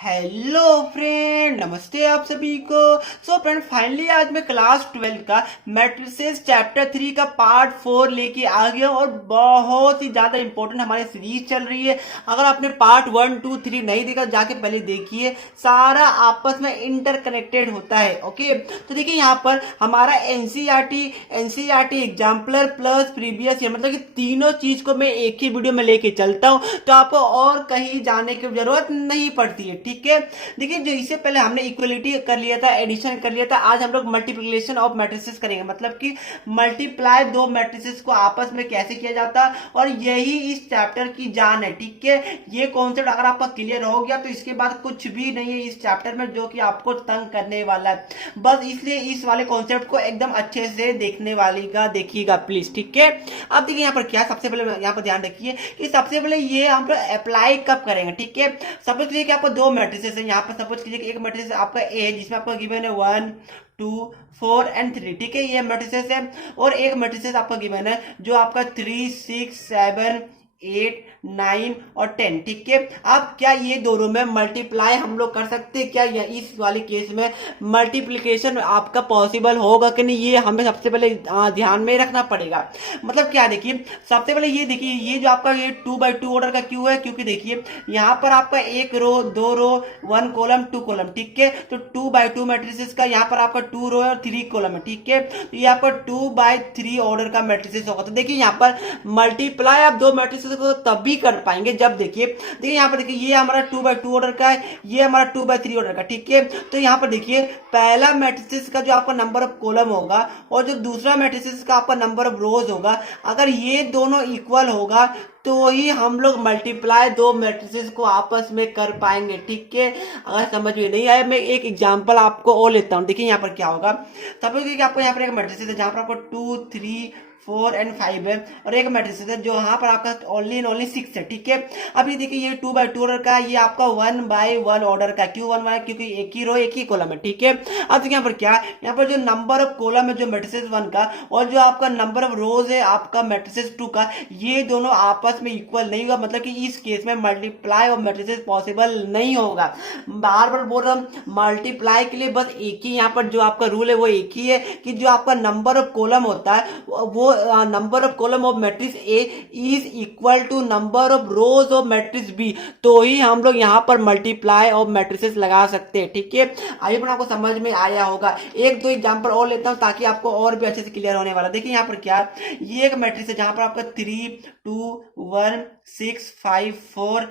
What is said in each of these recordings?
Hello friend, नमस्ते आप सभी को। फ्रेंड, फाइनली आज मैं क्लास 12 का मैट्रिसेस चैप्टर 3 का पार्ट 4 लेके आ गया हूँ और बहुत ही ज्यादा इंपॉर्टेंट हमारी सीरीज चल रही है। अगर आपने पार्ट 1, 2, 3 नहीं देखा जाके पहले देखिए, सारा आपस में इंटरकनेक्टेड होता है। ओके, तो देखिए यहाँ पर हमारा NCERT exemplar plus previous year, मतलब कि तीनों चीज को मैं एक ही वीडियो में लेके चलता हूँ, तो आपको और कहीं जाने की जरूरत नहीं पड़ती है। ठीक है, देखिए जो इससे पहले हमने इक्वलिटी कर लिया था, एडिशन कर लिया था, आज हम लोग मल्टीप्लिकेशन ऑफ मैट्रिसेस करेंगे, मतलब कि मल्टीप्लाई दो मैट्रिसेस को आपस में कैसे किया जाता है, और यही इस चैप्टर की जान है। ठीक है, ये कॉन्सेप्ट अगर आपका क्लियर हो गया तो इसके बाद कुछ भी नहीं है इस चैप्टर में जो कि आपको तंग करने वाला है। बस इसलिए इस वाले कॉन्सेप्ट को एकदम अच्छे से देखने वाली का देखिएगा प्लीज। ठीक है, अब देखिए यहाँ पर क्या, सबसे पहले यहाँ पर ध्यान रखिए कि सबसे पहले ये हम लोग अप्लाई कब करेंगे। ठीक है, सपोज कीजिए कि आपको दो मैट्रिसेस है, यहाँ पर सपोज कीजिए कि एक मैट्रिक्स आपका ए है जिसमें आपका गिवन है 1, 2, 4 एंड 3। ठीक है, ये मैट्रिसेस है, और एक मैट्रिसेस आपका गिवन है जो आपका 3, 6, 7, 8, 9 और 10। ठीक है, अब क्या ये दोनों में मल्टीप्लाई हम लोग कर सकते हैं क्या, या इस वाले केस में मल्टीप्लिकेशन आपका पॉसिबल होगा कि नहीं, ये हमें सबसे पहले ध्यान में रखना पड़ेगा। मतलब क्या, देखिए सबसे पहले ये देखिए, ये जो आपका ये 2x2 ऑर्डर का क्यों है, क्योंकि देखिए यहाँ पर आपका एक रो, दो रो, 1 कॉलम 2 कॉलम। ठीक है, तो 2x2 मैट्रिसेस का यहाँ पर आपका 2 रो है और 3 कॉलम है। ठीक है, तो ये आपका 2x3 ऑर्डर का मैट्रिसेस होगा। तो देखिए यहाँ पर मल्टीप्लाई आप दो मैट्रिसेस को तभी कर पाएंगे जब देखिए यहाँ पर देखिए ये हमारा 2x2 ऑर्डर का है, ये हमारा 2x3 ऑर्डर का। ठीक है, तो यहाँ पर देखिए पहला मैट्रिसेस का जो आपका नंबर ऑफ कॉलम होगा और जो दूसरा मैट्रिसेस का आपका नंबर ऑफ रोज होगा, अगर ये दोनों इक्वल होगा तो ही हम लोग मल्टीप्लाई दो मैट्रिसेस को आपस में कर पाएंगे। ठीक है, अगर समझ में नहीं आया, मैं एक एग्जांपल आपको और लेता हूं। देखिए यहाँ पर क्या होगा, सपोज कि आपको यहाँ पर एक मैट्रिसेस है जहां पर आपको 2, 3, 4 एंड 5 है, और एक मैट्रिसेस है जो यहाँ पर आपका ओनली एंड ओनली 6 है। ठीक है, अब ये देखिए ये 2x2 ऑर्डर का, ये आपका 1x1 ऑर्डर का। क्यों 1x, क्योंकि एक ही रो एक ही कॉलम है। ठीक है, अब देखिए यहाँ पर क्या, यहाँ पर जो नंबर ऑफ कॉलम है जो मैट्रिसेस 1 का, और जो आपका नंबर ऑफ रोज है आपका मैट्रिसेस 2 का, ये दोनों आपस में इक्वल नहीं होगा। मतलब कि इस केस में मल्टीप्लाई ऑफ मैट्रिसेस पॉसिबल नहीं होगा। बार बार बोल रहा हूँ, मल्टीप्लाई के लिए बस एक ही यहाँ पर जो आपका रूल है वो एक ही है कि जो आपका नंबर ऑफ कॉलम होता है वो number of column of matrix A is equal to number of rows of matrix B, तो ही हम लोग यहाँ पर मल्टीप्लाई ऑफ मैट्रिसेस लगा सकते हैं। ठीक है, आइए पर आपको समझ में आया होगा। एक दो एग्जांपल और लेता हूँ ताकि आपको और भी अच्छे से क्लियर होने वाला। देखिए यहाँ पर क्या, ये एक मैट्रिक्स है जहां पर आपका 3, 2, 1, 6, 5, 4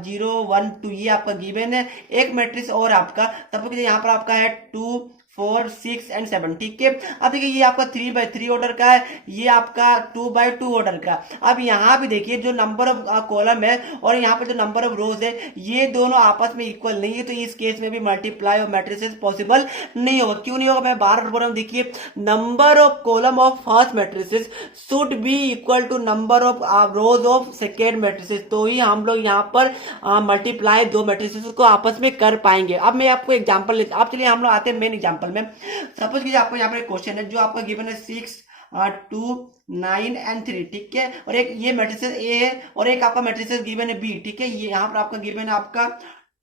0, 1, 2 ये आपका गिवन है। एक मैट्रिक्स और आपका तब यहाँ पर आपका है 2, 4, 6 एंड 7। ठीक है, अब देखिए ये आपका 3x3 ऑर्डर का है, ये आपका 2x2 ऑर्डर का। अब यहाँ भी देखिए जो नंबर ऑफ कॉलम है और यहाँ पे जो नंबर ऑफ रोज है, ये दोनों आपस में इक्वल नहीं है, तो इस केस में भी मल्टीप्लाई ऑफ मैट्रिसेस पॉसिबल नहीं होगा। क्यों नहीं होगा, मैं बार बार बोल रहा हूँ। देखिए number of column of first matrices should be equal to number of rows of second matrices, तो ही हम लोग यहाँ पर मल्टीप्लाई दो मैट्रिसेस को आपस में कर पाएंगे। अब मैं आपको एग्जाम्पल लेता हूँ। अब चलिए हम लोग आते हैं मेन एग्जाम्पल में। सपोज कीजिए आपको यहाँ पर एक क्वेश्चन है जो आपका गिवन है 6, 2, 9 एंड 3। ठीक है, और एक ये मैट्रिसेस ए है और एक आपका मैट्रिसेस गिवन है बी। ठीक है, ये यहाँ पर आपका गिवन है आपका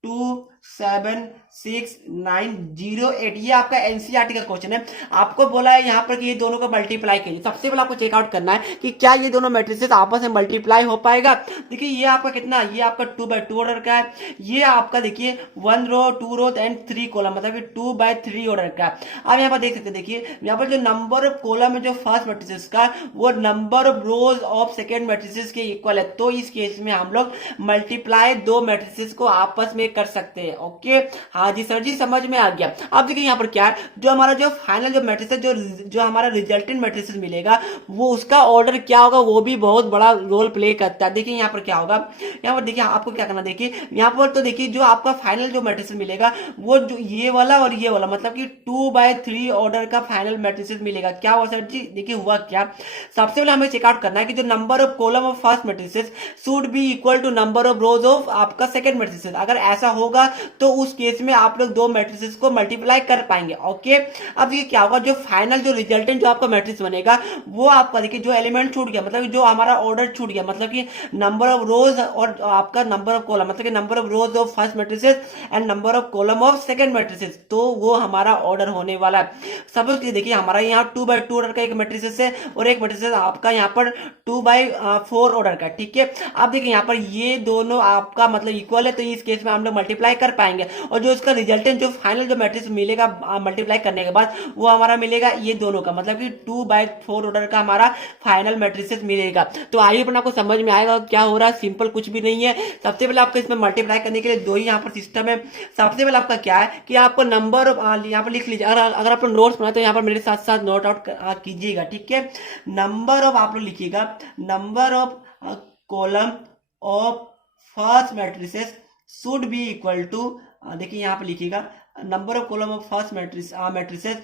2, 7, 6, 9, 0, 8। ये आपका एनसीईआरटी का क्वेश्चन है। आपको बोला है यहाँ पर कि ये दोनों को मल्टीप्लाई कीजिए। सबसे पहले आपको चेकआउट करना है कि क्या ये दोनों मैट्रिसेस आपस में मल्टीप्लाई हो पाएगा। देखिए ये आपका कितना, ये आपका 2x2 ऑर्डर का है, ये आपका देखिए 1 रो, 2 रो एंड 3 कॉलम, मतलब कि 2x3 ऑर्डर का। अब यहाँ पर देख सकते हैं, देखिए यहाँ पर जो नंबर ऑफ कॉलम है जो फर्स्ट मैट्रिसेस का, वो number of rows of second matrices के इक्वल है, तो इस केस में हम लोग मल्टीप्लाई दो मैट्रिसेस को आपस में कर सकते हैं। ओके, हाँ जी सर जी, समझ में आ गया। अब देखिए यहाँ पर क्या है, जो हमारा जो फाइनल जो मैट्रिक्स है, जो हमारा रिजल्टेंट मैट्रिक्स मिलेगा, वो उसका ऑर्डर क्या होगा वो भी बहुत बड़ा रोल प्ले करता है। देखिए यहाँ पर क्या होगा, यहाँ पर देखिए आपको क्या करना, देखिए यहाँ पर तो देखिए जो आपका फाइनल जो मैट्रिक्स मिलेगा वो जो ये वाला और ये वाला, मतलब कि 2x3 ऑर्डर का फाइनल मैट्रिक्स मिलेगा। क्या हुआ सर जी, देखिए हुआ क्या, सबसे पहले हमें चेकआउट करना है कि जो number of column of first matrix should be equal to number of rows of आपका सेकंड मैट्रिक्स। अगर ऐसा होगा तो उस केस में आप लोग दो मैट्रिसेस को मल्टीप्लाई कर पाएंगे। ओके, अब देखिए क्या होगा, जो फाइनल जो रिजल्टेंट जो आपका मैट्रिक्स बनेगा वो आपका देखिए जो एलिमेंट छूट गया, मतलब जो हमारा ऑर्डर छूट गया, मतलब कि नंबर ऑफ रोज और आपका नंबर ऑफ कॉलम, मतलब कि number of rows of first matrices and number of column of second matrices, तो वो हमारा ऑर्डर होने वाला है। सपोज देखिए हमारा यहाँ 2/2 ऑर्डर का एक मैट्रिसेस है और एक मैट्रिसेस आपका यहाँ पर 2/4 ऑर्डर का। ठीक है, अब देखिए यहाँ पर ये दोनों आपका मतलब इक्वल है, तो इस केस में हम लोग मल्टीप्लाई कर पाएंगे और जो इसका रिजल्टेंट जो फाइनल जो मैट्रिक्स मिलेगा मल्टीप्लाई करने के बाद वो हमारा मिलेगा ये दोनों का, मतलब कि 2/4 ऑर्डर का हमारा फाइनल मैट्रिसेस मिलेगा। तो आइए अपना आपको समझ में आएगा क्या हो रहा है। सिंपल कुछ भी नहीं है। सबसे पहले आपको इसमें मल्टीप्लाई करने के लिए दो ही यहाँ पर सिस्टम है। सबसे पहले आपका क्या है कि आपको नंबर यहाँ पर लिख लीजिए, अगर आप नोट्स बनाए तो यहाँ पर मेरे साथ साथ नोट आउट कीजिएगा। ठीक है, नंबर ऑफ आप लोग लिखिएगा, number of column of first matrices should be equal to, देखिए यहाँ पे लिखिएगा number of column of first matrices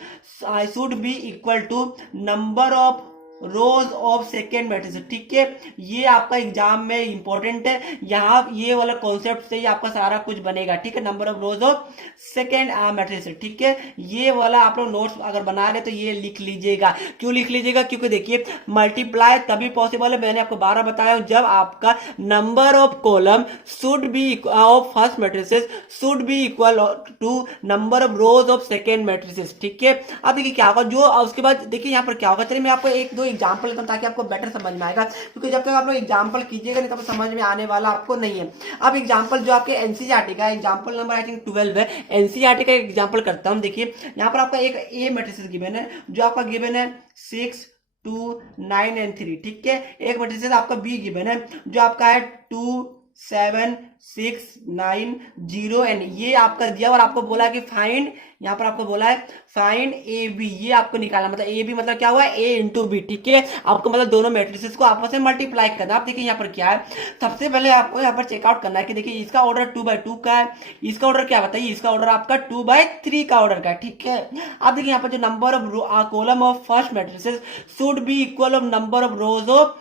should be equal to number of rows of second matrices. ठीक है, ये आपका एग्जाम में इंपॉर्टेंट है, यहाँ ये वाला कॉन्सेप्ट से ही आपका सारा कुछ बनेगा। ठीक है, number of rows of second matrices. ठीक है, ये वाला आप लोग नोट्स अगर बना रहे तो ये लिख लीजिएगा। क्यों लिख लीजिएगा, क्योंकि देखिए मल्टीप्लाई तभी पॉसिबल है, मैंने आपको 12 बताया जब आपका number of column should be of first matrices should be equal to number of rows of second matrices. ठीक है, अब देखिए क्या होगा, जो उसके बाद देखिए यहाँ पर क्या होगा, चलिए मैं आपको एक दो एग्जांपल लेता हूं ताकि आपको बेटर समझ में आएगा, क्योंकि जब तक आप लोग एग्जांपल कीजिएगा नहीं तब समझ में आने वाला आपको नहीं है। अब एग्जांपल जो आपके एनसीईआरटी का एग्जांपल नंबर आई थिंक 12 है, एनसीईआरटी का एग्जांपल करता हूं। देखिए यहाँ पर आपका एक ए मैट्रिसेस गिवन है, जो आपका गिवन है 6, 2, 9 एंड 3। ठीक है, एक मैट्रिसेस आपका बी गिवन है जो आपका है 2, 7, 6, 9, 0 एंड ये आपका दिया और आपको बोला कि फाइंड, यहाँ पर आपको बोला है फाइंड ए बी, ये आपको निकालना, मतलब ए बी मतलब क्या हुआ, ए इंटू बी। ठीक है, आपको मतलब दोनों मैट्रिसेस को आपस में मल्टीप्लाई करना। आप देखिए यहाँ पर क्या है, सबसे पहले आपको यहाँ पर चेकआउट करना है कि देखिए इसका ऑर्डर 2/2 का है, इसका ऑर्डर क्या बताइए, इसका ऑर्डर आपका 2/3 का ऑर्डर का है। ठीक है, आप देखिए यहाँ पर जो number of column of first matrices should be equal of number of rows of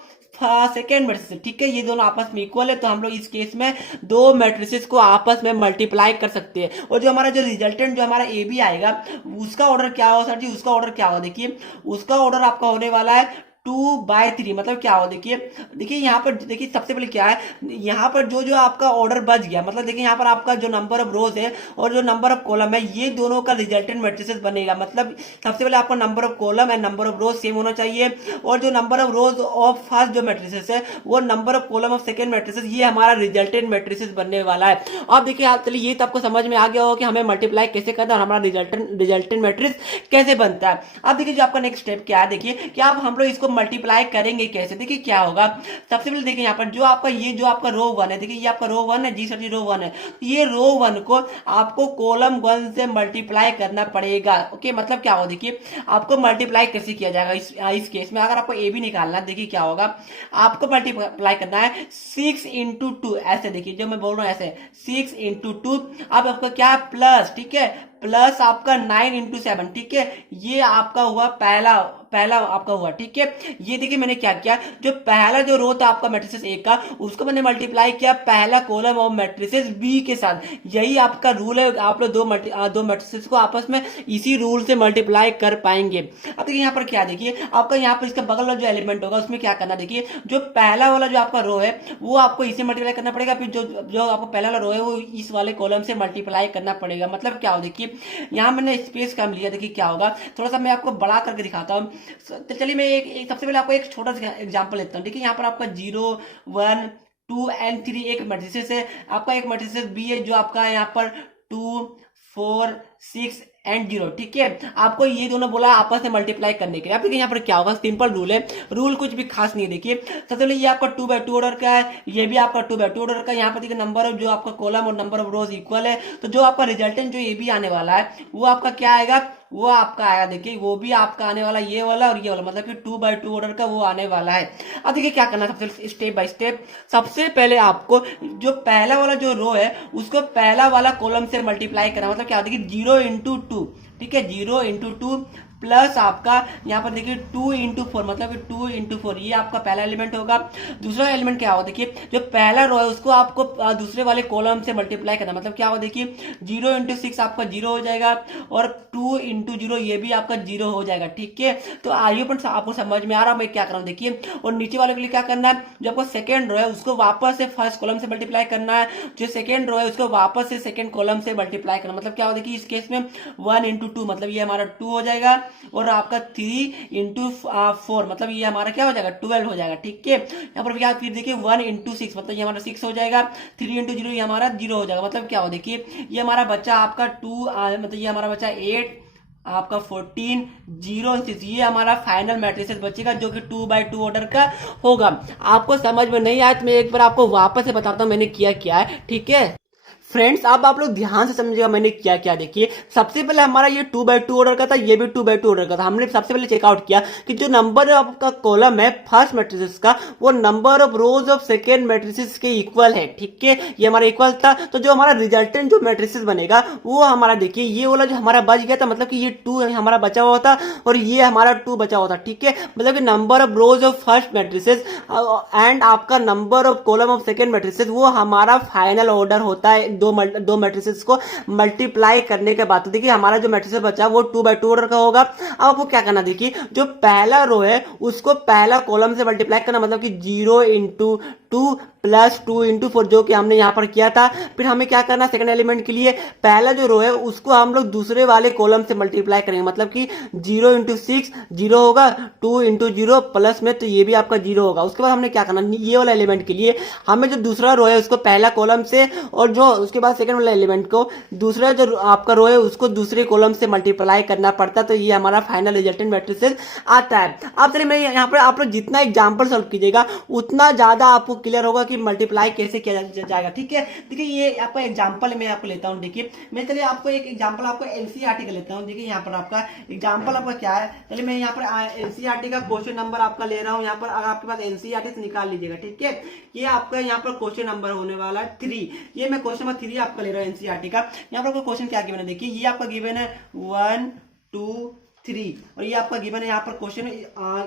second matrices. ठीक है, ये दोनों आपस में इक्वल है, तो हम लोग इस केस में दो मैट्रिसेस को आपस में मल्टीप्लाई कर सकते हैं। और जो हमारा जो रिजल्टेंट जो हमारा ए बी आएगा उसका ऑर्डर क्या होगा सर जी, उसका ऑर्डर क्या होगा, देखिए उसका ऑर्डर आपका होने वाला है 2/3। मतलब क्या हो, देखिए यहाँ पर देखिए सबसे पहले क्या है, यहाँ पर जो जो आपका ऑर्डर बच गया, मतलब देखिए यहाँ पर आपका जो नंबर ऑफ रोज है और जो नंबर ऑफ कॉलम है ये दोनों का रिजल्टेंट मैट्रिसेस बनेगा। मतलब सबसे पहले आपका number of column and number of rose same होना चाहिए और जो number of rows of first जो मैट्रिसेस है वो number of column of second matrices, ये हमारा रिजल्टेंट मैट्रिसेस बनने वाला है। अब देखिए चलिए ये तो आपको समझ में आ गया होगा कि हमें मल्टीप्लाई कैसे करना है और हमारा रिजल्टेंट मैट्रिक्स कैसे बनता है। अब देखिए जो आपका नेक्स्ट स्टेप क्या है, देखिए कि आप हम लोग इसको मल्टीप्लाई करेंगे कैसे। देखिए क्या होगा, सबसे पहले देखिए यहाँ पर जो आपका ये जो आपका रो 1 है, देखिए ये आपका रो 1 है जी सर जी, रो 1 है, ये रो 1 को आपको कॉलम 1 से मल्टीप्लाई करना पड़ेगा। ओके, मतलब क्या होगा, देखिए आपको मल्टीप्लाई कैसे किया जाएगा इस केस में, अगर आपको ए भी निकालना है, देखिए क्या होगा, आपको मल्टीप्लाई करना है 6 × 2, ऐसे देखिए जो मैं बोल रहा हूँ ऐसे 6 × 2, अब आपका क्या प्लस, ठीक है, प्लस आपका 9 × 7। ठीक है, ये आपका हुआ पहला आपका हुआ। ठीक है, ये देखिए मैंने क्या किया, जो पहला जो रो था आपका मैट्रिसेस ए का उसको मैंने मल्टीप्लाई किया पहला कॉलम ऑफ मैट्रिसेस बी के साथ। यही आपका रूल है, आप लोग दो मैट्रिसेस को आपस में इसी रूल से मल्टीप्लाई कर पाएंगे। अब देखिए यहाँ पर क्या, देखिए आपका यहाँ पर इसका बगल वाला जो एलिमेंट होगा उसमें क्या करना, देखिए जो पहला वाला जो आपका रो है वो आपको इसे मल्टीप्लाई करना पड़ेगा, फिर जो आपको पहला वाला रो है वो इस वाले कॉलम से मल्टीप्लाई करना पड़ेगा। मतलब क्या हो, देखिए यहाँ मैंने स्पेस कम लिया, देखिए क्या होगा, थोड़ा सा मैं आपको बड़ा करके दिखाता हूँ। तो चलिए मैं एक सबसे पहले आपको एक छोटा सा एग्जांपल लेता हूँ। देखिए यहाँ पर आपका 0, 1, 2 एंड 3 एक मैट्रिसेस है, आपका एक मैट्रिसेस बी है जो आपका यहाँ पर 2, 4, 6 एंड 0। ठीक है, आपको ये दोनों बोला आपस में मल्टीप्लाई करने के लिए। आप देखिए यहाँ पर क्या होगा, सिंपल रूल है, रूल कुछ भी खास नहीं है। देखिए सबसे पहले ये आपका 2/2 ऑर्डर का है, ये भी आपका 2/2 ऑर्डर का। यहाँ पर देखिए नंबर ऑफ जो आपका कॉलम और नंबर ऑफ रोज इक्वल है, तो जो आपका रिजल्टेंट जो ये भी आने वाला है वो आपका क्या आएगा, वो आपका आएगा, देखिए वो भी आपका आने वाला ये वाला और ये वाला, मतलब कि 2/2 ऑर्डर का वो आने वाला है। अब देखिए क्या करना है, सबसे स्टेप बाय स्टेप, सबसे पहले आपको जो पहला वाला जो रो है उसको पहला वाला कॉलम से मल्टीप्लाई करना। मतलब क्या, देखिए 0 × 2, ठीक है, 0 × 2 प्लस आपका यहाँ पर देखिए 2 × 4 मतलब 2 × 4 ये आपका पहला एलिमेंट होगा। दूसरा एलिमेंट क्या होगा देखिए, जो पहला रो है उसको आपको दूसरे वाले कॉलम से मल्टीप्लाई करना, मतलब क्या होगा देखिए 0 × 6 आपका 0 हो जाएगा और 2 × 0 ये भी आपका 0 हो जाएगा। ठीक है, तो आइए पर आपको समझ में आ रहा है मैं क्या कर रहा हूँ देखिए। और नीचे वाले के लिए क्या करना है, जो आपको सेकेंड रो है उसको वापस से फर्स्ट कॉलम से मल्टीप्लाई करना है, जो सेकेंड रो है उसको वापस से सेकेंड कॉलम से मल्टीप्लाई करना, मतलब क्या होगा देखिए इस केस में 1 × 2 मतलब ये हमारा 2 हो जाएगा और आपका 3 × 4 मतलब ये हमारा क्या हो जाएगा 12 हो जाएगा। ठीक है, यहाँ पर क्या फिर देखिए 1 × 6 मतलब ये हमारा 6 हो जाएगा, 3 × 0 ये हमारा 0 हो जाएगा, मतलब क्या हो देखिए ये हमारा बच्चा आपका 2 मतलब ये हमारा बच्चा 8 आपका 14 0 6 ये हमारा फाइनल मैट्रिसेस बचेगा जो कि 2/2 ऑर्डर का होगा। आपको समझ में नहीं आया तो मैं एक बार आपको वापस से बताता हूँ मैंने किया क्या है। ठीक है फ्रेंड्स, अब आप लोग ध्यान से समझिएगा मैंने क्या क्या। देखिए सबसे पहले हमारा ये 2/2 ऑर्डर का था, ये भी 2/2 ऑर्डर का था। हमने सबसे पहले चेकआउट किया कि जो नंबर आपका कॉलम है फर्स्ट मैट्रिसेस का वो number of rows of second matrices के इक्वल है। ठीक है, ये हमारा इक्वल था, तो जो हमारा रिजल्टेंट जो मैट्रिसेस बनेगा वो हमारा देखिए ये वाला जो हमारा बच गया था, मतलब कि ये 2 हमारा बचा हुआ था और ये हमारा 2 बचा हुआ था। ठीक है, मतलब कि number of rows of first matrices and आपका number of column of second matrices वो हमारा फाइनल ऑर्डर होता है दो मैट्रिसेस को मल्टीप्लाई करने के बाद। तो देखिए हमारा जो मैट्रिसेस बचा वो 2/2 ऑर्डर का होगा। अब आपको क्या करना देखिए, जो पहला रो है उसको पहला कॉलम से मल्टीप्लाई करना, मतलब कि 0 × 2 प्लस 2 × 4 जो कि हमने यहाँ पर किया था। फिर हमें क्या करना सेकंड एलिमेंट के लिए, पहला जो रो है उसको हम लोग दूसरे वाले कॉलम से मल्टीप्लाई करेंगे, मतलब कि 0 × 6 0 होगा, 2 × 0 प्लस में तो ये भी आपका 0 होगा। उसके बाद हमने क्या करना, ये वाला एलिमेंट के लिए हमें जो दूसरा रो है उसको पहला कॉलम से और जो उसके बाद सेकंड वाला एलिमेंट को दूसरा जो आपका रो है उसको दूसरे कॉलम से मल्टीप्लाई करना पड़ता है, तो ये हमारा फाइनल रिजल्टेंट मैट्रिसेस आता है। अब चलिए मैं यहाँ पर आप लोग जितना एग्जाम्पल सॉल्व कीजिएगा उतना ज्यादा आपको क्लियर होगा कि मल्टीप्लाई कैसे किया जाएगा। ठीक है, देखिए ये आपका एग्जाम्पल मैं आपको लेता हूँ। देखिए मैं चलिए आपको एक एग्जाम्पल आपको एनसीईआरटी का लेता हूँ। देखिए यहाँ पर आपका एग्जाम्पल आपका क्या है, चलिए मैं यहाँ पर एनसीईआरटी का क्वेश्चन नंबर आपका ले रहा हूँ। यहाँ पर अगर आपके पास एनसीईआरटी से निकाल लीजिएगा। ठीक है, ये आपका यहाँ पर क्वेश्चन नंबर होने वाला है 3। ये मैं क्वेश्चन नंबर 3 आपका ले रहा हूँ एनसीईआरटी का। यहाँ पर क्वेश्चन क्या गिवन है देखिए, ये आपका गिवन है 1 2 3 और ये आपका गिवन है यहाँ पर क्वेश्चन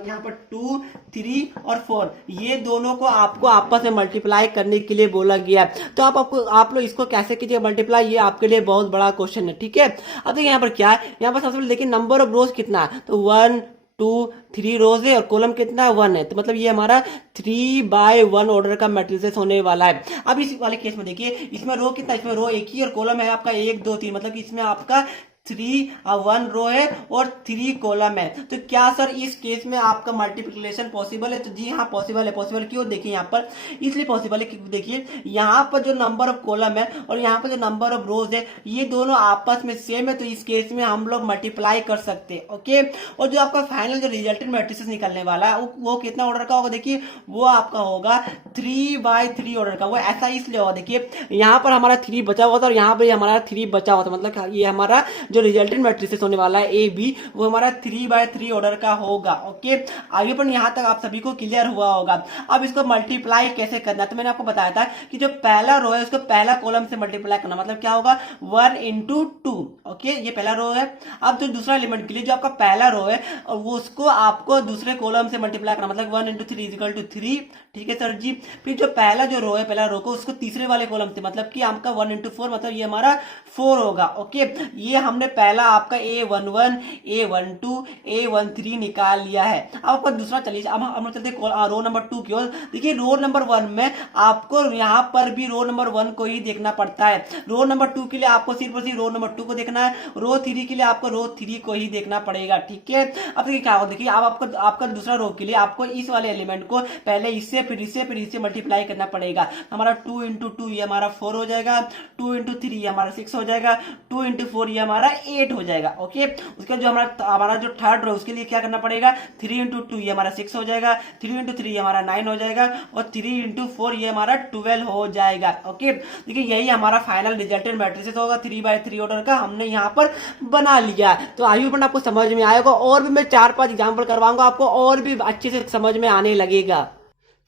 यहाँ पर 2 3 और 4 ये दोनों को आपको आपस में मल्टीप्लाई करने के लिए बोला गया है। तो आप लोग इसको कैसे कीजिए मल्टीप्लाई, ये आपके लिए बहुत बड़ा क्वेश्चन है। ठीक है, अब देखिए यहाँ पर क्या है, यहाँ पर सबसे पहले देखिए नंबर ऑफ रोज कितना है, तो 1 2 3 रोज है और कॉलम कितना है 1 है, तो मतलब ये हमारा 3/1 ऑर्डर का मैट्रिसेस होने वाला है। अब इस वाले केस में देखिए इसमें रो कितना, इसमें रो एक ही और कॉलम है आपका 1 2 3, मतलब कि इसमें आपका 1 रो है और 3 कॉलम है। तो क्या सर इस केस में आपका मल्टीप्लिकेशन पॉसिबल है, तो जी हाँ पॉसिबल है। पॉसिबल क्यों, देखिए यहाँ पर इसलिए पॉसिबल है क्योंकि देखिए यहाँ पर जो नंबर ऑफ कॉलम है और यहाँ पर जो नंबर ऑफ रोज है ये दोनों आपस में सेम है, तो इस केस में हम लोग मल्टीप्लाई कर सकते हैं। ओके, और जो आपका फाइनल जो रिजल्टेंट मैट्रिसेस निकलने वाला है वो कितना ऑर्डर का होगा, देखिए वो आपका होगा 3/3 ऑर्डर का। वो ऐसा इसलिए होगा देखिए यहाँ पर हमारा 3 बचा हुआ था और यहाँ पर हमारा 3 बचा हुआ था, मतलब ये हमारा जो रिजल्टेंट मैट्रिसेस होने वाला है ए बी वो हमारा 3/3 ऑर्डर का होगा। ओके, आगे पर यहाँ तक आप सभी को क्लियर हुआ होगा। अब इसको मल्टीप्लाई कैसे करना है, तो मैंने आपको बताया था कि जो पहला रो है उसको पहला कॉलम से मल्टीप्लाई करना, मतलब क्या होगा 1 × 2। ओके, ये पहला रो है। अब जो दूसरा एलिमेंट के लिए जो आपका पहला रो है वो उसको आपको दूसरे कॉलम से मल्टीप्लाई करना, मतलब 1 × 3 = 3। ठीक है सर जी, फिर जो पहला जो रो है पहला रो को उसको तीसरे वाले कॉलम से, मतलब कि आपका 1 × 4 मतलब ये हमारा 4 होगा। ओके, ये हमने पहला आपका A11 A12 A13 निकाल लिया है। अब आपका दूसरा चलिए अब हम चलते रो नंबर 2 की ओर। देखिए रो नंबर 1 में आपको यहाँ पर भी रो नंबर 1 को ही देखना पड़ता है। रो नंबर 2 के लिए आपको सिर्फ और सिर्फ रो नंबर 2 को देखना है, रो 3 के लिए आपको रो 3 को ही देखना पड़ेगा। ठीक है, अब देखिए क्या होगा, देखिए अब आपका दूसरा रो के लिए आपको इस वाले एलिमेंट को पहले इससे फिर इससे मल्टीप्लाई करना पड़ेगा। हमारा 2 × 2 ये हमारा 4 हो जाएगा, 2 × 3 ये हमारा 6 हो जाएगा, 2 × 4 ये हमारा 8 हो जाएगा। ओके, उसके जो हमारा जो थर्ड रो उसके लिए क्या करना पड़ेगा, 3 × 2 ये हमारा 6 हो जाएगा, 3 × 3 ये हमारा 9 हो जाएगा और 3 × 4 ये हमारा 12 हो जाएगा। ओके, देखिए यही हमारा फाइनल रिजल्टेंट मैट्रिसेस होगा 3/3 ऑर्डर का, हमने यहाँ पर बना लिया। तो आई होप आपको समझ में आएगा, और भी मैं 4-5 एग्जाम्पल करवाऊंगा आपको और भी अच्छे से समझ में आने लगेगा।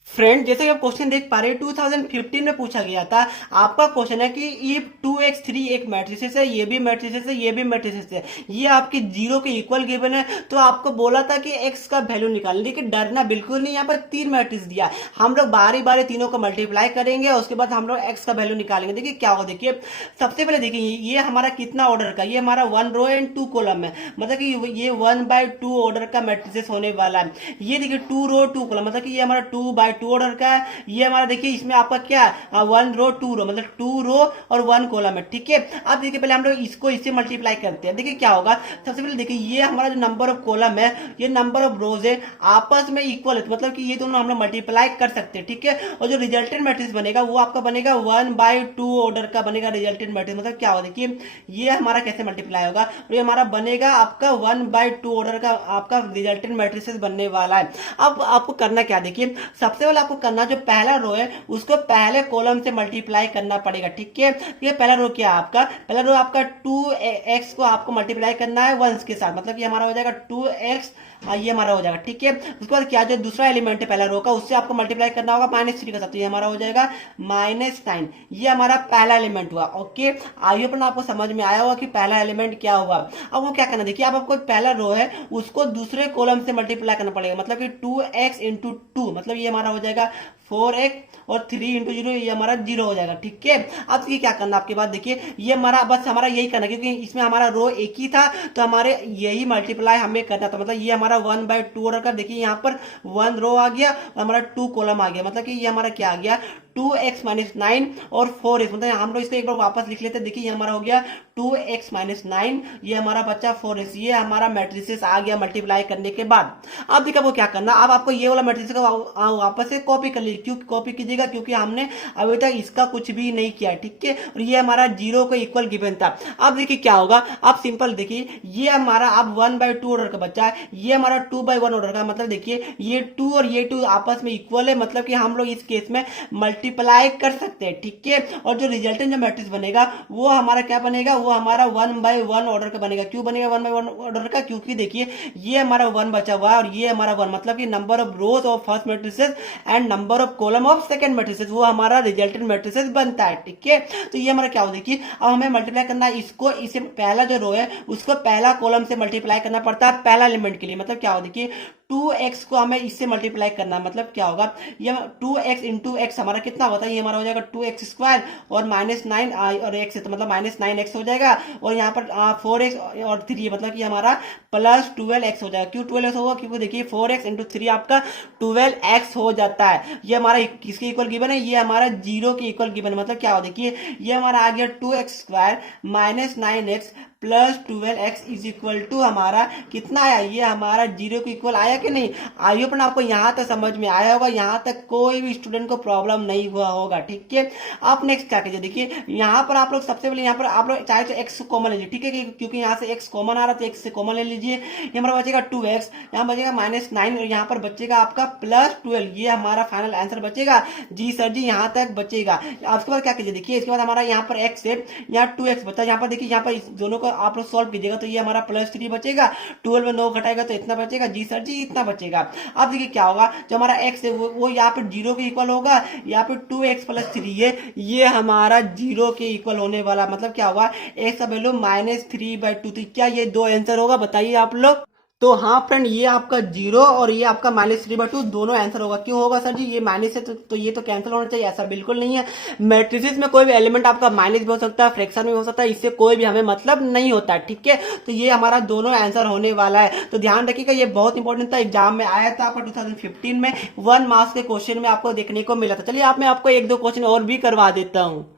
फ्रेंड जैसे कि आप क्वेश्चन देख पा रहे हैं 2015 में पूछा गया था। आपका क्वेश्चन है कि इफ 2x3 एक मैट्रिसेस है, ये भी मैट्रिसेस है, ये भी मैट्रिसेस है, ये आपके जीरो के इक्वल गिवन है, तो आपको बोला था कि x का वैल्यू निकालने। लेकिन डरना बिल्कुल नहीं, यहाँ पर तीन मैट्रिक्स दिया, हम लोग बारी बारी तीनों को मल्टीप्लाई करेंगे और उसके बाद हम लोग x का वैल्यू निकालेंगे। देखिए क्या होगा, देखिए सबसे पहले देखिए ये हमारा कितना ऑर्डर का, ये हमारा 1 रो एंड 2 कॉलम है, मतलब कि ये 1/2 ऑर्डर का मैट्रिसेस होने वाला है। ये देखिए 2 रो 2 कॉलम, मतलब कि ये हमारा 2/2 ऑर्डर का है। ये हमारा देखिए इसमें आपका क्या 1 रो 2 रो, मतलब 2 रो और 1 कॉलम है, ठीक है। अब देखिए पहले हम लोग इसको इससे मल्टीप्लाई करते हैं। देखिए क्या होगा, सबसे पहले देखिए ये हमारा जो नंबर ऑफ कॉलम है, ये नंबर ऑफ रोज है, आपस में इक्वल है, मतलब कि ये दोनों हम लोग मल्टीप्लाई कर सकते हैं, ठीक है। और जो रिजल्टेंट मैट्रिक्स बनेगा वो आपका बनेगा 1/2 ऑर्डर का बनेगा रिजल्टेंट मैट्रिक्स। मतलब क्या होगा, देखिए ये हमारा कैसे मल्टीप्लाई होगा, और ये हमारा बनेगा आपका 1/2 ऑर्डर का आपका रिजल्टेंट मैट्रिसेस बनने वाला है। अब आपको करना क्या, देखिए सबसे पहले आपको करना, जो पहला रो है उसको पहले कॉलम से मल्टीप्लाई करना पड़ेगा, ठीक है। ये पहला रो क्या है आपका, पहला रो आपका 2x को आपको मल्टीप्लाई करना है 1 के साथ, मतलब ये हमारा हो जाएगा 2x, ये हमारा हो जाएगा, ठीक है। उसके बाद क्या, जो दूसरा एलिमेंट है पहला रो का, उससे आपको मल्टीप्लाई करना होगा -3 के साथ, तो ये हमारा हो जाएगा -9। ये हमारा पहला एलिमेंट हुआ, ओके। आइए पर आपको समझ में आया होगा कि पहला एलिमेंट क्या हुआ। अब वो क्या करना, देखिए अब आपको पहला रो है उसको दूसरे कॉलम से मल्टीप्लाई करना पड़ेगा, मतलब कि 2x इंटू 2, मतलब ये हमारा हो जाएगा 4x, और 3 इंटू 0 ये हमारा 0 हो जाएगा, ठीक है। अब ये क्या करना आपके बाद, देखिए ये हमारा बस हमारा यही करना, क्योंकि इसमें हमारा रो एक ही था तो हमारे यही मल्टीप्लाई हमें करना था, मतलब ये हमारा 1/2 ऑर्डर का, देखिए यहाँ पर 1 रो आ गया और हमारा 2 कॉलम आ गया, मतलब कि ये हमारा क्या आ गया 2x - 9 और 4x, मतलब हम लोग इसको एक बार वापस लिख लेते हैं। देखिए ये हमारा हो गया 2x - 9, ये हमारा बच्चा 4x, ये हमारा मैट्रिसेस आ गया मल्टीप्लाई करने के बाद। अब देखिए आपको क्या करना, अब आपको ये वाला मैट्रिक्स को वापस से कॉपी कर लीजिए, क्यों कॉपी कीजिएगा, क्योंकि हमने अभी तक इसका कुछ भी नहीं किया, ठीक है। और ये हमारा 0 को इक्वल गिवन था। अब देखिए क्या होगा, अब सिंपल देखिए ये हमारा अब 1/2 ऑर्डर का बच्चा है, ये हमारा 2/1 ऑर्डर का, मतलब देखिए ये 2 और ये 2 आपस में इक्वल है, मतलब कि हम लोग इस केस में मल्टीप्लाई कर सकते हैं, ठीक है। और जो रिजल्टेंट जो मैट्रिक्स बनेगा वो हमारा क्या बनेगा, वो हमारा 1/1 ऑर्डर का बनेगा। क्यों बनेगा 1/1 ऑर्डर का, क्योंकि देखिए ये हमारा 1 बचा हुआ है और ये हमारा 1, मतलब कि number of rows of first matrices and number of column of second matrices, वो हमारा रिजल्टेंट मैट्रिसेस बनता है, ठीक है। तो ये हमारा क्या हो, देखिए अब हमें मल्टीप्लाई करना है इसको, इसे पहला जो रो है उसको पहला कॉलम से मल्टीप्लाई करना पड़ता है पहला एलिमेंट के लिए, मतलब क्या हो, देखिए 2x को हमें इससे मल्टीप्लाई करना, मतलब क्या होगा, ये 2x इंटू x हमारा कितना होता है, ये हमारा हो जाएगा 2x² और -9 और x है, तो मतलब -9x हो जाएगा, और यहाँ पर 4x और 3, मतलब कि हमारा +12x हो जाएगा। क्यों 12x होगा, क्योंकि देखिए 4x इंटू 3 आपका 12x हो जाता है। ये हमारा किसके इक्वल गिवन है, ये हमारा 0 के इक्वल गिवन है, मतलब क्या हो, देखिए ये हमारा आ गया 2x² -9x +12x is equal to हमारा कितना आया, ये हमारा 0 के इक्वल आया कि नहीं। आई होप आपको यहाँ तक समझ में आया होगा, यहाँ तक कोई भी स्टूडेंट को प्रॉब्लम नहीं हुआ होगा, ठीक है। आप नेक्स्ट क्या कीजिए, देखिए यहाँ पर आप लोग सबसे पहले यहाँ पर आप लोग चाहे तो x कॉमन लीजिए, ठीक है, क्योंकि यहाँ से x कॉमन आ रहा है तो x से कॉमन ले लीजिए। ये हमारा बचेगा 2x, यहाँ बचेगा -9 और यहाँ पर बचेगा आपका +12, ये हमारा फाइनल आंसर बचेगा। जी सर जी, यहाँ तक बचेगा। उसके बाद क्या कीजिए, देखिए इसके बाद हमारा यहाँ पर x है, यहाँ 2x बचा, यहाँ पर देखिए यहाँ पर इस दोनों को आप लोग सॉल्व कीजिएगा तो ये हमारा +3 बचेगा, 12 में 9 घटाएगा तो इतना बचेगा। जी सर जी, इतना बचेगा। अब देखिए क्या होगा, जो हमारा x है वो यहाँ पे 0 के इक्वल होगा, यहाँ पे 2x + 3 है, ये हमारा 0 के इक्वल होने वाला, मतलब क्या होगा x का वैल्यू -3/2। तो क्या ये दो आंसर होगा, बताइए आप लोग। तो हाँ फ्रेंड, ये आपका 0 और ये आपका -3/2 दोनों आंसर होगा। क्यों होगा सर जी, ये माइनस है तो ये तो कैंसिल होना चाहिए, ऐसा बिल्कुल नहीं है। मैट्रिसेस में कोई भी एलिमेंट आपका माइनस भी हो सकता है, फ्रैक्शन में हो सकता है, इससे कोई भी हमें मतलब नहीं होता है, ठीक है। तो ये हमारा दोनों आंसर होने वाला है, तो ध्यान रखिएगा, ये बहुत इंपॉर्टेंट था, एग्जाम में आया था आपका 2015 में 1 मार्क्स के क्वेश्चन में आपको देखने को मिला था। चलिए आप मैं आपको 1-2 क्वेश्चन और भी करवा देता हूँ।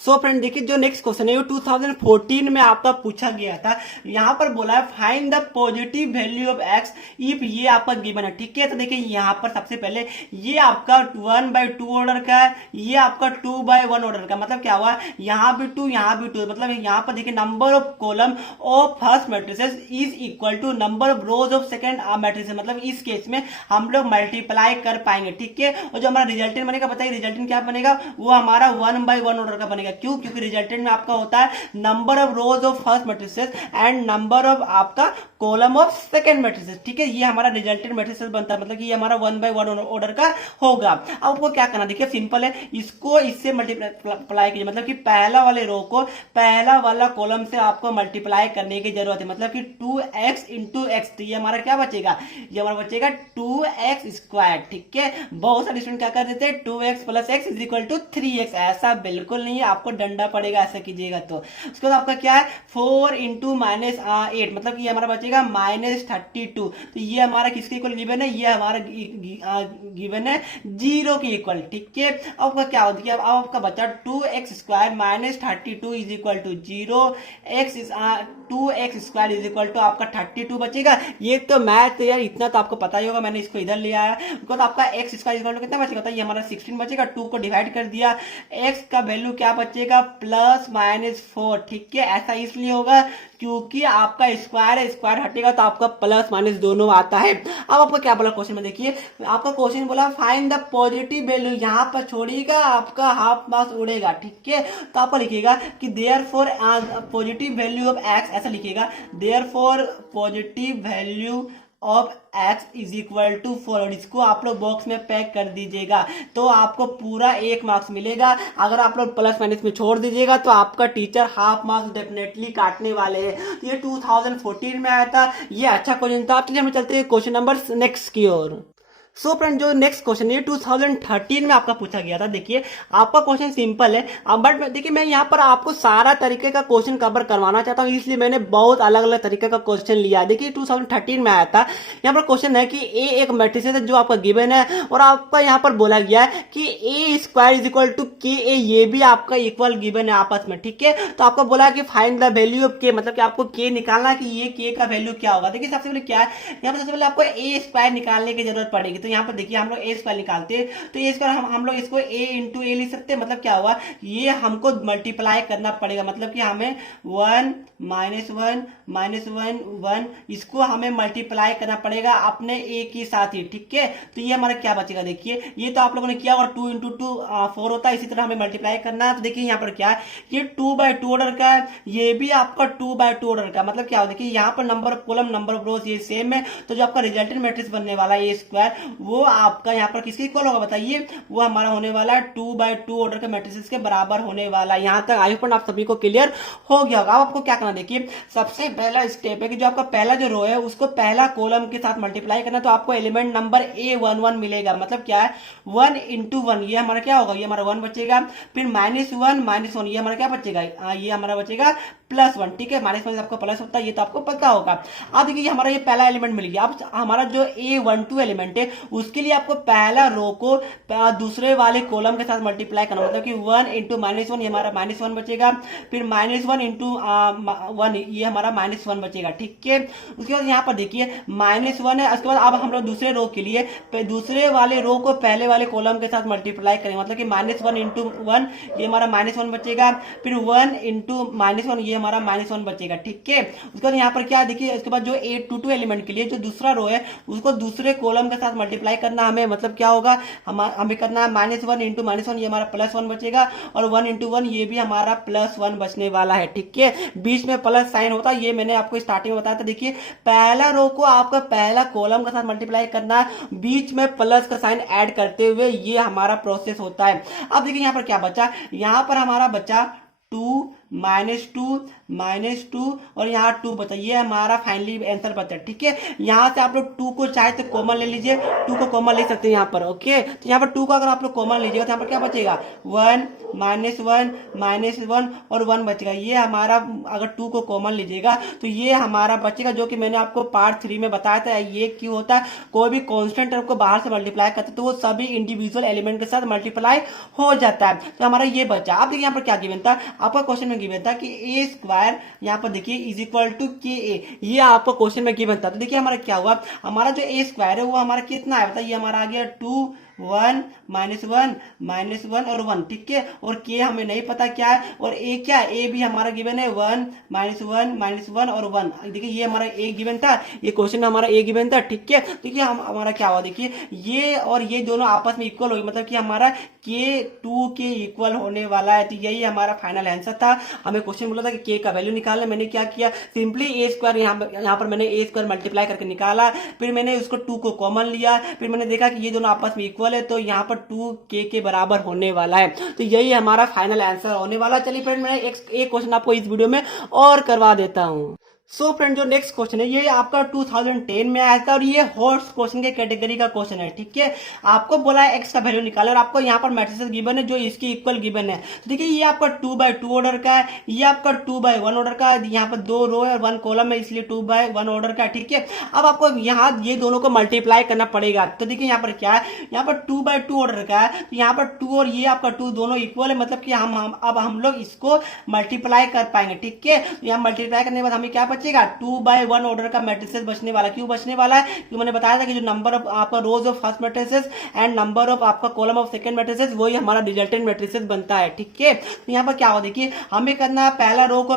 सो फ्रेंड देखिए, जो नेक्स्ट क्वेश्चन है वो 2014 में आपका पूछा गया था। यहाँ पर बोला है find the positive value of x if ये आपका गिवन है, ठीक है। तो देखिए यहाँ पर सबसे पहले ये आपका 1/2 ऑर्डर का है, ये आपका 2/1 ऑर्डर का, मतलब क्या हुआ, यहाँ भी 2 यहाँ भी 2, मतलब यहाँ पर देखिए number of column of first matrices is equal to number of rows of second matrices, मतलब इस केस में हम लोग मल्टीप्लाई कर पाएंगे, ठीक है। और जो हमारा रिजल्टेंट बनेगा, बताइए रिजल्टेंट क्या बनेगा, वो हमारा 1/1 ऑर्डर का बनेगा। क्यों, क्योंकि रिजल्टेंट में आपका होता है number of rows of first matrices and number of आपका कॉलम ऑफ सेकंड मैट्रिसेस, ठीक है। ये हमारा रिजल्टेंट मैट्रिसेस बनता है, मतलब कि ये हमारा 1 by 1 ऑर्डर का होगा। अब आपको क्या करना, देखिए सिंपल है, इसको इससे मल्टीप्लाई कीजिए, मतलब कि पहला वाले रो को पहला वाला कॉलम से आपको मल्टीप्लाई करने की जरूरत है, मतलब कि 2x इंटू एक्स, तो ये हमारा क्या बचेगा, ये हमारा बचेगा 2x स्क्वायर, ठीक है। बहुत सारे स्टूडेंट क्या कर देते हैं 2x plus X is equal to 3x, ऐसा बिल्कुल नहीं है, आपको डंडा पड़ेगा ऐसा कीजिएगा तो। उसके बाद आपका क्या है 4 इंटू माइनस 8, मतलब कि ये हमारा बचेगा -32, तो ये हमारा किसके इक्वल गिवन है, ये हमारा गिवन है 0 के इक्वल, ठीक है। अब आपका क्या होता है, अब आपका बचा 2x square minus 32 is equal to 0, two X square is equal to आपका 32 बचेगा। ये तो मैथ यार इतना तो आपको पता ही होगा, मैंने इसको इधर ले आया, तो आपका X square is equal to कितना बचेगा, ये हमारा 16 बचेगा, 2 को डिवाइड कर दिया, एक्स का वैल्यू क्या बचेगा +-4, ठीक है। ऐसा इसलिए होगा क्योंकि आपका स्क्वायर है, स्क्वायर हटेगा तो आपका प्लस माइनस दोनों आता है। अब आपको क्या बोला क्वेश्चन में, देखिए आपका क्वेश्चन बोला फाइंड द पॉजिटिव वैल्यू, यहाँ पर छोड़िएगा आपका हाफ मार्क्स उड़ेगा, ठीक है। तो आपको लिखिएगा कि therefore positive value of X, ऐसा लिखिएगा therefore positive value of x is equal to 4, और इसको आप लोग बॉक्स में पैक कर दीजिएगा, तो आपको पूरा 1 मार्क्स मिलेगा। अगर आप लोग प्लस माइनस में छोड़ दीजिएगा तो आपका टीचर हाफ मार्क्स डेफिनेटली काटने वाले हैं। तो ये 2014 में आया था, ये अच्छा क्वेश्चन था। अब हम चलते हैं क्वेश्चन नंबर नेक्स्ट की ओर। सो फ्रेंड जो नेक्स्ट क्वेश्चन है 2013 में आपका पूछा गया था। देखिए आपका क्वेश्चन सिंपल है, बट देखिए मैं यहाँ पर आपको सारा तरीके का क्वेश्चन कवर करवाना चाहता हूँ, इसलिए मैंने बहुत अलग अलग तरीके का क्वेश्चन लिया। देखिए 2013 में आया था, यहाँ पर क्वेश्चन है कि ए एक मैट्रिक्स है जो आपका गिवन है, और आपका यहाँ पर बोला गया है कि ए स्क्वायर इज इक्वल टू के ए, ये भी आपका इक्वल गिवन है आपस में, ठीक है। तो आपको बोला है कि फाइंड द वैल्यू ऑफ के, मतलब कि आपको के निकालना कि ये के का वैल्यू क्या होगा। देखिए सबसे पहले क्या है, यहाँ पर सबसे पहले आपको ए स्क्वायर निकालने की जरूरत पड़ेगी। तो यहाँ पर देखिए हम लोग ए स्क्वायर निकालते हैं, तो ए स्क्वायर हम लोग इसको ए इंटू ए लिख सकते हैं, मतलब क्या हुआ, ये हमको मल्टीप्लाई करना पड़ेगा, मतलब कि हमें 1 -1 1 इसको हमें मल्टीप्लाई करना पड़ेगा अपने ए के साथ ही, ठीक है। तो ये हमारा क्या बचेगा, देखिए ये तो आप लोगों ने किया, और 2 इंटू 2 4 होता है, इसी तरह हमें मल्टीप्लाई करना है। तो देखिए यहाँ पर क्या है, ये 2/2 ऑर्डर का है, ये भी आपका 2/2 ऑर्डर का, मतलब क्या हो, देखिए यहाँ पर number of column number of रोज ये सेम है, तो जो आपका रिजल्टेंट मैट्रिक्स बनने वाला है ए स्क्वायर, वो आपका यहाँ पर किसके इक्वल होगा बताइए, वो हमारा होने वाला है 2/2 ऑर्डर के मैट्रिसेस के बराबर होने वाला है। यहाँ तक आई होप आप सभी को क्लियर हो गया होगा। अब आपको क्या करना, देखिए सबसे पहला स्टेप है कि जो आपका पहला जो रो है उसको पहला कॉलम के साथ मल्टीप्लाई करना, तो आपको एलिमेंट नंबर A11 मिलेगा, मतलब क्या है 1 इंटू 1, ये हमारा क्या होगा, ये हमारा 1 बचेगा, फिर -1 ये हमारा क्या बचेगा, ये हमारा बचेगा +1, ठीक है। माइनस आपको प्लस होता है, ये तो आपको पता होगा। अब देखिए हमारा ये पहला एलिमेंट मिल गया। अब हमारा जो A12 एलिमेंट है उसके लिए आपको पहला रो को दूसरे वाले कॉलम के साथ मल्टीप्लाई करना, मतलब कि 1 इंटू -1 ये हमारा -1 बचेगा, फिर -1 इंटू 1 ये हमारा -1 बचेगा, ठीक है। उसके बाद यहाँ पर देखिए -1 है, उसके बाद अब हम लोग दूसरे रो के लिए दूसरे वाले रो को पहले वाले कॉलम के साथ मल्टीप्लाई करेंगे, मतलब कि -1 इंटू 1 ये हमारा -1 बचेगा, फिर 1 इंटू -1 ये हमारा -1 बचेगा, ठीक है। उसके बाद यहाँ पर क्या देखिए, उसके बाद जो A22 एलिमेंट के लिए जो दूसरा रो है उसको दूसरे कॉलम के साथ मल्टीप्लाई करना हमें, मतलब क्या होगा, हमें करना है -1 इंटू -1 ये हमारा +1 बचेगा, और 1 इंटू 1 ये भी हमारा +1 बचने वाला है, ठीक है। बीच में प्लस साइन होता है, ये मैंने आपको स्टार्टिंग में बताया था। देखिए पहला रो को आपका पहला कॉलम के साथ मल्टीप्लाई करना है, बीच में प्लस का साइन ऐड करते हुए, ये हमारा प्रोसेस होता है। अब देखिए यहाँ पर क्या बचा, यहाँ पर हमारा बचा 2 -2 और यहाँ 2 बचा, ये हमारा फाइनली आंसर बचा, ठीक है। यहाँ से आप लोग 2 को चाहे तो कॉमन ले लीजिए, 2 को कॉमन ले सकते हैं यहाँ पर, ओके। तो यहाँ पर 2 का अगर आप लोग कॉमन लीजिएगा तो यहाँ पर क्या बचेगा 1 -1 और 1 बचेगा। ये हमारा अगर 2 को कॉमन लीजिएगा तो ये हमारा बचेगा, जो कि मैंने आपको पार्ट 3 में बताया था। ये क्यों होता है, कोई भी कॉन्स्टेंट टर्म को बाहर से मल्टीप्लाई करते हैं तो वो सभी इंडिविजुअल एलिमेंट के साथ मल्टीप्लाई हो जाता है। तो हमारा ये बचा। अब देखिए यहाँ पर क्या गिवन था, आपका क्वेश्चन में गिवन था कि ए स्क्वायर यहाँ पर देखिए इज इक्वल टू के ए, ये आपको क्वेश्चन में गिवन था। तो देखिए हमारा क्या हुआ, हमारा जो ए स्क्वायर है वो हमारा कितना है बताइए, हमारा आ गया 2 1 -1 और 1, ठीक है। और के हमें नहीं पता क्या है, और ए क्या है, ए भी हमारा गिवन है 1 -1 और 1। देखिए ये हमारा ए गिवन था, ये क्वेश्चन में हमारा ए गिवन था, ठीक है। देखिए हम हमारा क्या हुआ, देखिए ये और ये दोनों आपस में इक्वल हो गए, मतलब कि हमारा के 2 के इक्वल होने वाला है। तो यही हमारा फाइनल आंसर था। हमें क्वेश्चन बोला था कि के का वैल्यू निकालना, मैंने क्या किया, सिंपली ए स्क्वायर यहाँ पर मैंने ए स्क्वायर मल्टीप्लाई करके निकाला, फिर मैंने उसको 2 को कॉमन लिया, फिर मैंने देखा कि ये दोनों आपस में इक्वल है, तो यहाँ पर 2 के बराबर होने वाला है। तो यही हमारा फाइनल आंसर होने वाला। चलिए फ्रेंड, मैं एक क्वेश्चन आपको इस वीडियो में और करवा देता हूँ। सो फ्रेंड, जो नेक्स्ट क्वेश्चन है ये आपका 2010 में आया था, और ये हॉट्स क्वेश्चन के कैटेगरी का क्वेश्चन है, ठीक है। आपको बोला है एक्स का वैल्यू निकालो, और आपको यहाँ पर मैट्रिसेस गिवन है जो इसके इक्वल गिवन है। तो देखिए ये आपका 2/2 ऑर्डर का है, ये आपका 2/1 ऑर्डर का है, यहाँ पर 2 रो है और 1 कॉलम है, इसलिए 2/1 ऑर्डर का है, ठीक है। अब आपको यहाँ ये दोनों को मल्टीप्लाई करना पड़ेगा। तो देखिए यहाँ पर क्या है, यहाँ पर 2/2 ऑर्डर का है, तो यहाँ पर 2 और ये आपका 2 दोनों इक्वल है, मतलब कि अब हम लोग इसको मल्टीप्लाई कर पाएंगे, ठीक है। तो यहाँ मल्टीप्लाई करने के बाद हमें क्या बचेगा, 2/1 ऑर्डर का मैट्रिसेस बचने वाला। क्यों बचने वाला है, क्योंकि मैंने बताया था कि जो नंबर ऑफ आपका रोज of first matrices and number of आपका कॉलम ऑफ सेकंड मैट्रिसेस, वही हमारा रिजल्टेंट मैट्रिसेस बनता है, ठीक है। तो यहाँ पर क्या हो, देखिए हमें करना है पहला रो को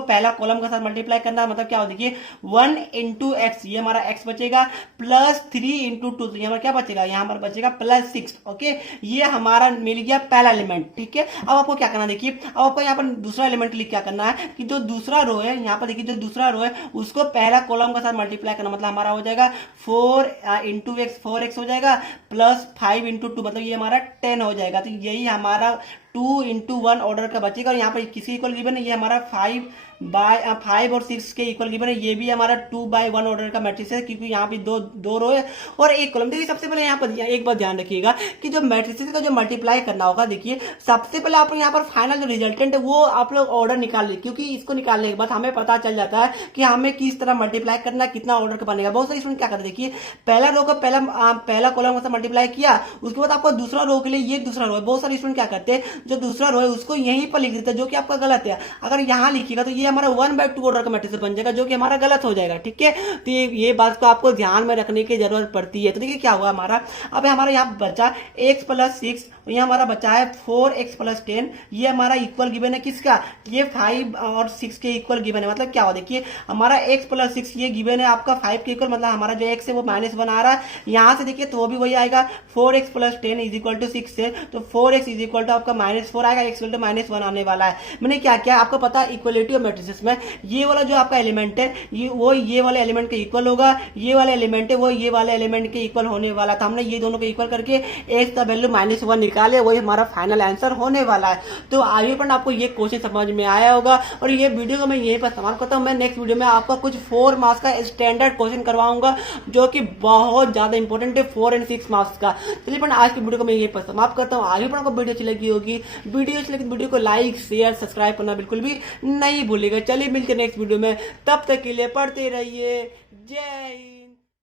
पहला कॉलम के साथ मल्टीप्लाई करना, मतलब क्या हो, देखिए 1 × x, ये हमारा x बचेगा, +3 × 2, तो यहाँ पर क्या बचेगा, यहाँ पर बचेगा +6, ओके। ये हमारा मिल गया पहला एलिमेंट, ठीक है। अब आपको क्या करना, देखिए अब आपको यहाँ पर दूसरा एलिमेंट के लिए क्या करना है कि जो दूसरा रो है, यहाँ पर देखिए जो दूसरा रो है उसको पहला कॉलम के साथ मल्टीप्लाई करना, मतलब हमारा हो जाएगा 4 × x, 4x हो जाएगा, +5 × 2, मतलब ये हमारा 10 हो जाएगा। तो यही हमारा 2 × 1 ऑर्डर का बचेगा। और यहाँ पर किसी इक्वल गिवन है, ये हमारा 5 और 6 के इक्वल गिवन है, ये भी हमारा 2/1 ऑर्डर का मैट्रिक्स है, क्योंकि यहाँ पे दो रो है और एक कॉलम। देखिए सबसे पहले यहाँ पर एक बात ध्यान रखिएगा कि जो मैट्रिसेस का जो मल्टीप्लाई करना होगा, देखिए सबसे पहले आप यहाँ पर फाइनल जो रिजल्टेंट है वो आप लोग ऑर्डर निकाल लीजिए, क्योंकि इसको निकालने के बाद हमें पता चल जाता है कि हमें किस तरह मल्टीप्लाई करना, कितना ऑर्डर का बनेगा। बहुत सारे स्टूडेंट क्या करते हैं, देखिए पहला रो का पहला कॉलम के साथ मल्टीप्लाई किया, उसके बाद आपको दूसरा रो के लिए ये दूसरा रो है। बहुत सारे स्टूडेंट क्या करते हैं, जो दूसरा रो है उसको यहीं पर लिख देते हैं, जो कि आपका गलत है। अगर यहाँ लिखिएगा तो ये हमारा 1/2 ऑर्डर का मैट्रिक्स बन जाएगा, जो कि हमारा गलत हो जाएगा, ठीक है। तो ये बात को आपको ध्यान में रखने की जरूरत पड़ती है। तो देखिए क्या हुआ हमारा, अब हमारा यहाँ बचा x + 6, यहाँ हमारा बचा है 4x + 10, ये हमारा इक्वल गिवन है किसका, ये 5 और 6 के इक्वल गिवन है। मतलब क्या हुआ, देखिए हमारा x + 6 ये गिवन है आपका 5 के इक्वल, मतलब हमारा जो x है वो -1 आ रहा है। यहाँ से देखिए तो वो भी वही आएगा, 4x + 10 = 6 है, तो 4x = आपका -4 आएगा, x = -1 आने वाला है। मैंने क्या किया, आपको पता है इक्वलिटी ऑफ मैट्रिसेस में ये वाला जो आपका एलिमेंट है ये वाले एलिमेंट के इक्वल होगा, ये वाला एलिमेंट है वो ये वाले एलिमेंट के इक्वल होने वाला था। हमने ये दोनों को इक्वल करके x का वैल्यू -1 निकाले, वही हमारा फाइनल आंसर होने वाला है। तो आगे पर आपको ये क्वेश्चन समझ में आया होगा, और ये वीडियो को मैं यहीं पर समाप्त करता हूँ। मैं नेक्स्ट वीडियो में आपका कुछ 4 मार्क्स का स्टैंडर्ड क्वेश्चन करवाऊंगा, जो कि बहुत ज्यादा इंपॉर्टेंट है, 4 और 6 मार्क्स का। चलिए पर आज की वीडियो को मैं यहीं पर समाप्त करता हूँ। आगे पर आपको वीडियो अच्छी लगी होगी, वीडियो को लाइक शेयर सब्सक्राइब करना बिल्कुल भी नहीं भूलिएगा। चलिए मिलते नेक्स्ट वीडियो में, तब तक के लिए पढ़ते रहिए। जय